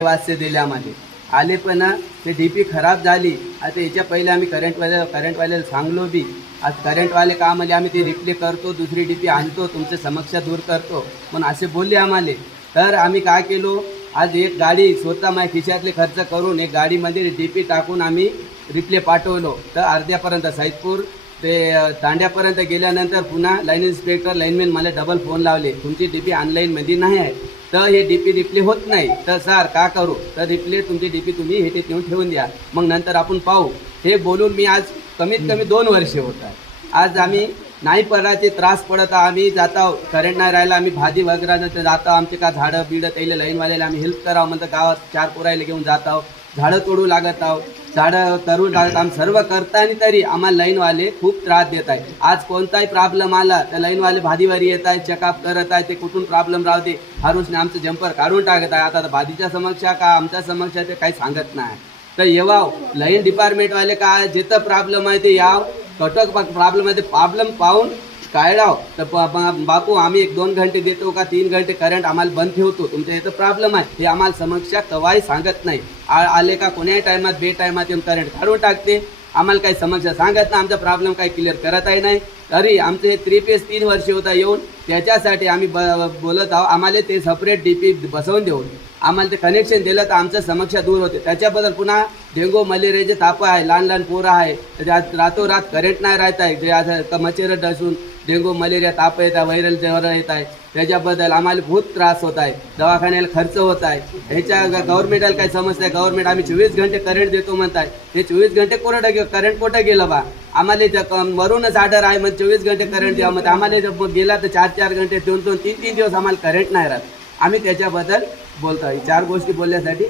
वाजते दिले आम्हाला आले पण ते डीपी खराब झाली. आता याच्या पहिले आम्ही करंटवाल्याला सांगलो बी. आज करंटवाले का म्हणजे आम्ही ते रिप्ले करतो, दुसरी डीपी आणतो, तुमच्या समस्या दूर करतो पण असे बोलले आम्हाला. तर आम्ही काय केलो, आज एक गाडी स्वतः माझ्या खिशातले खर्च करून एक गाडीमध्ये डीपी टाकून आम्ही रिप्ले पाठवलो. तर अर्ध्यापर्यंत सैदपूर ते तांड्यापर्यंत गेल्यानंतर पुन्हा लाईन इन्स्पेक्टर लाईनमॅन मला डबल फोन लावले, तुमची डीपी ऑनलाईनमध्ये नाही आहे, तर हे डीपी रिप्ले होत नाही. तर सर का करू, तर रिप्ले तुमची डीपी तुम्ही हे नेऊन ठेवून द्या, मग नंतर आपण पाहू. हे बोलून मी आज कमीत कमी 2 वर्षे होत आहे. आज आम्ही नाही पडायचे त्रास पडत आम्ही जातो, करंट नाही राहिला आम्ही भाजी वगैरे जातो, आमचे का झाडं बिडं त्याला लाईनवाल्याला आम्ही हेल्प करावं म्हणतं, गावात 4 पोरायला घेऊन जात आहोत, झाडं तोडू लागत आहोत, झाडं तरू लागत आम्ही सर्व करताना तरी आम्हाला लाईनवाले खूप त्रास देत आहे. आज कोणताही प्रॉब्लेम आला तर लाईनवाले भादीवारी येत आहे, चेकअप करत आहे, ते कुठून प्रॉब्लेम राहते हारूसने आमचं जंपर काढून टाकत आहे. आता भादीच्या समस्या का आमच्या समस्या ते काही सांगत नाही. तर येवा लाईन डिपार्टमेंटवाले काय जिथं प्रॉब्लेम आहे ते याव, कटक प्रॉब्लेम आहे ते प्रॉब्लेम पाहून काढाव. तर बापू आम्ही 1-2 घंटे देतो का 3 घंटे करंट आम्हाला बंद ठेवतो, तुमच्या इथं प्रॉब्लेम आहे हे आम्हाला समस्या कवाही सांगत नाही. आले का कोण्याही टायमात टायमात येऊन करंट काढून टाकते, आम्हाला काही समस्या सांगत नाही, आमचा प्रॉब्लेम काही क्लिअर करतही नाही. तरी आमचे 3 फेज 3 वर्षे होता येऊन त्याच्यासाठी आम्ही बोलत आहोत, आम्हाला ते सेपरेट डीपी बसवून देऊन आम्हाला ते कनेक्शन दिलं तर आमच्या समस्या दूर होते. त्याच्याबद्दल पुन्हा डेंगू मलेरियाचे ताप आहे, लहान पोरं आहे, त्याच्यात रातोरात करंट नाही राहत आहे, जे असं मच्छर डसून डेंगू मलेरिया ताप येत आहे, व्हायरल ज्वर येत आहे, त्याच्याबद्दल आम्हाला बहुत त्रास होत आहे, दवाखान्याला खर्च होत आहे. ह्याच्या गव्हर्नमेंटला काही समस्या आहे, गव्हर्नमेंट आम्ही 24 घंटे करंट देतो म्हणताय, ते 24 घंटे करंट कुठं गेलं बा, आम्हाला वरूनच ऑर्डर आहे मग 24 घंटे करंट द्या, मग आम्हाला गेला तर 4-4 घंटे 2-2, 3-3 दिवस आम्हाला करंट नाही राहत. आम्ही त्याच्याबद्दल बोलतो. 4 गोष्टी बोलण्यासाठी